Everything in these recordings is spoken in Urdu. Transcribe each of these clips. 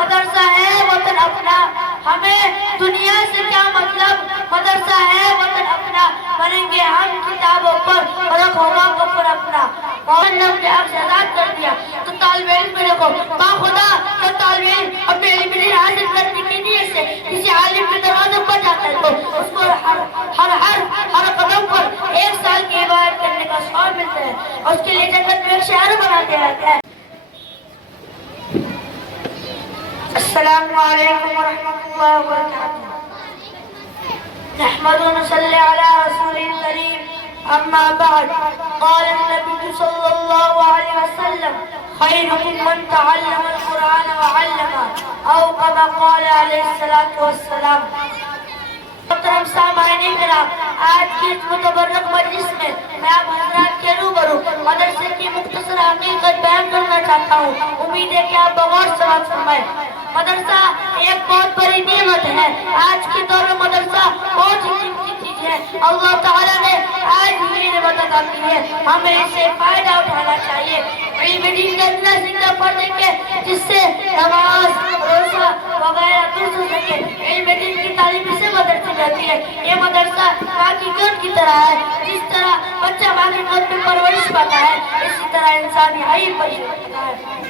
مدرسہ ہے وطن اپنا، ہمیں دنیا سے کیا مطلب، مدرسہ ہے وطن اپنا، بنیں گے ہم کتابوں پر فرق ہوگا کفر اپنا۔ مولانا نے اپنے آپ سے آزاد کر دیا تو طالب علم کو دیکھو، باخدا جو طالب علم اپنے علم دین حاصل کرنے کی نیت سے کسی عالم کے دروازے پر جاتا ہے تو اس کو ہر قدم پر 1 سال کی عبادت کرنے کا ثواب ملتا ہے اور اس کے لیے جنت میں ایک شہر بنا دیا جاتا ہے۔ السلام علیکم ورحمۃ اللہ وبرکاتہ۔ نحمد و نصلی علی رسول کریم، اما بعد، قال النبی صلی اللہ علیہ وسلم خیرکم من تعلم القرآن وعلمہ او کما قال علیہ السلام۔ محترم سامعین کرام، آج کی اس متبرک مجلس میں میں آپ حضرات کے روبرو مدرسے کی مختصر حقیقت بیان کرنا چاہتا ہوں، امید ہے کہ آپ بغور سماعت فرمائیں۔ مدرسہ ایک بہت بڑی نعمت ہے، آج کے دور میں مدرسہ بہت ہی قیمتی چیز ہے، اللہ تعالیٰ نے آج ہی نعمت عطا کی ہے، ہمیں اس سے فائدہ اٹھانا چاہیے۔ علم دین کا اتنا زندہ پڑھنے کے جس سے نماز، روزہ وغیرہ درست ہو سکے، علم دین کی تعلیم سے مدرسے جاتی ہے۔ یہ مدرسہ ماں کی گود کی طرح ہے، جس طرح بچہ ماں کی گود میں پرورش پاتا ہے اسی طرح انسان یہی پرورش پاتا ہے۔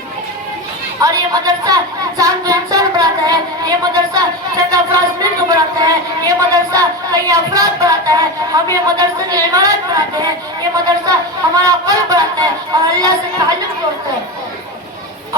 اور یہ مدرسہ انسان کو انسان بناتا ہے، یہ مدرسہ چند افراد مل کو بناتا ہے، یہ مدرسہ کئی افراد بناتا ہے، ہم یہ مدرسہ کی عمارت بناتے ہیں، یہ مدرسہ ہمارا قلب بناتا ہے اور اللہ سے تعلق جوڑتا ہے۔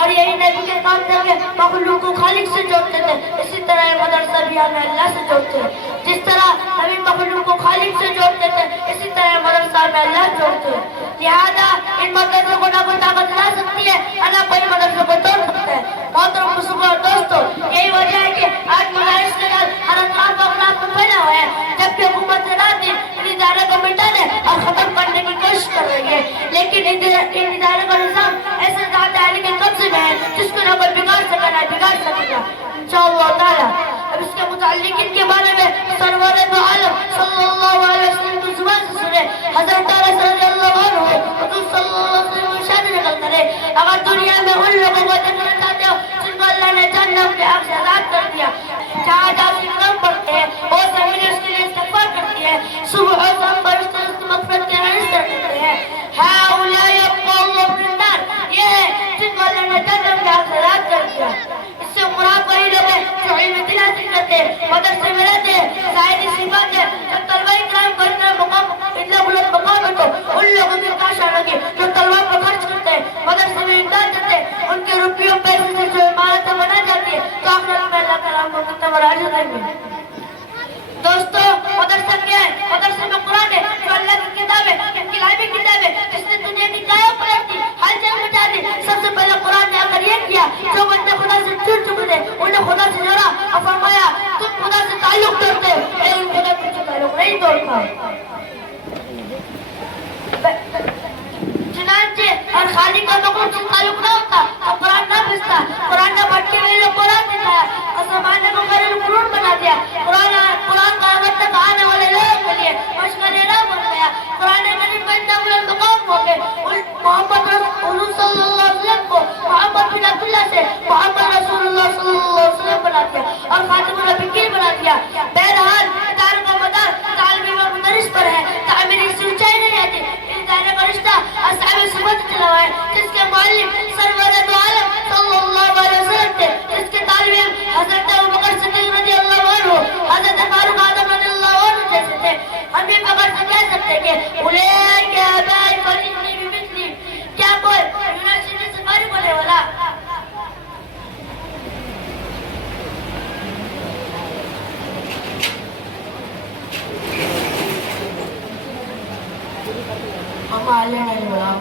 اور یہی نبی کے کام تھے کہ مخلوق کو خالق سے جوڑتے تھے، اسی طرح یہ مدرسہ بھی ہمیں اللہ سے جوڑتے ہیں۔ جس طرح نبی مخلوق کو خالق سے جوڑتے تھے اسی طرح یہ مدرسہ ہمیں اللہ جوڑتے ہیں۔ لہذا ان مدرسوں کو نہ کوئی طاقت لا سکتی ہے نہ کوئی مدرسوں کو توڑ سکتا ہے۔ محترم مسلمانوں اور دوستو، یہی وجہ ہے کہ آج مدارس کے نام ہر اطراف اخلاق میں پھیلا ہوا ہے، جبکہ حکومت رات دن ان اداروں کو مٹانے اور ختم کرنے کی کوشش کر رہی ہے، لیکن ان اداروں کا نظام ایسے ذات عالی کے قبضے میں ہے جس کو نہ کوئی بگاڑ سکا نہ بگاڑ سکے گا انشاءاللہ تعالی۔ اب اس کے متعلق ان کے بارے میں سرور دو عالم صلی اللہ علیہ وسلم کی زبان سے سنے، حضرت انس رضی اللہ عنہ حضور صلی اللہ علیہ وسلم کی ارشاد نقل کرے، اگر دنیا میں ان لوگوں کو دیکھنا چاہتے ہو جن کو اللہ نے جہنم کے آگ سے آزاد کر دیا، جہاں جہاں سے کلام پڑھتے ہیں وہ زمین اس کے لیے استغفار کرتی ہے، صبح و شام پر اس کے مغفرت کے حدیث کرتے ہیں، ہؤلاء يبقى الله من النار، یہ ہے جن کو اللہ نے جہنم کے آگ سے آزاد کر دیا۔ اس سے مراد وہی لوگ ہیں جو علم دین حاصل کرتے ہیں، مدرسے میں رہتے ہیں، ظاہری سی بات ہے جب طلبہ کرام کو اتنا بلند مقام ہے تو ان لوگوں کی کاش آنگی جو طلبہ پر خرچ کرتے ہیں، مدرسے میں امداد دیتے ہیں، ان کے روپیوں پیسے سے جو عمارتیں بنا جاتی ہے تو آخرت میں اللہ تعالیٰ کو کتنا بڑا اجر دیں گے۔ دوستو، مدرسہ کیا ہے؟ مدرسے میں قرآن ہے جو اللہ کی کتاب ہے، انقلابی کتاب ہے جس نے دنیا کی کایا پلٹ دی، ہر جگہ مٹا دی۔ سب سے پہلے قرآن نے آ کر یہ کیا، جو بندے خدا سے جڑ چکے تھے انہیں خدا سے جوڑا اور فرمایا تم خدا سے تعلق توڑتے ہو، لیکن خدا تم سے تعلق نہیں توڑتا۔ چنانچہ اور خالق اور مخلوق سے تعلق نہ ہوتا تو قرآن نہ بھیجتا، قرآن نے بھٹکے ہوئے لوگ قرآن دکھایا اور زمانے کو خیر القرون بنا دیا۔ قرآن قیامت تک آنے والے لوگوں کے لیے مشغل راہ بن گیا۔ قرآن مجید میں اتنا بلند مقام ہو گئے، محمد حضور صلی اللہ علیہ وسلم کو محمد بن عبداللہ سے محمد رسول اللہ صلی اللہ علیہ وسلم بنا دیا اور خاتم النبیین بنا دیا۔ بہرحال ادارے کا مدار طالب و مدرس پر ہے، تعمیر اس سے اونچائی نہیں آتی۔ ادارے کا رشتہ اصحاب صفت سے چلا ہوا ہے، جس کے معلم سرور دو عالم صلی اللہ علیہ وسلم تھے، جس کے طالب علم حضرت ابوبکر صدیق رضی اللہ عنہ، حضرت فاروق اعظم رضی اللہ عنہ جیسے تھے۔ ہم بھی فخر سے کہہ سکتے کہ اولئک آبائی فجئنی بمثلہم، کیا کوئی یونیورسٹی سے فارغ ہونے والا ہم آلے نہیں بڑھا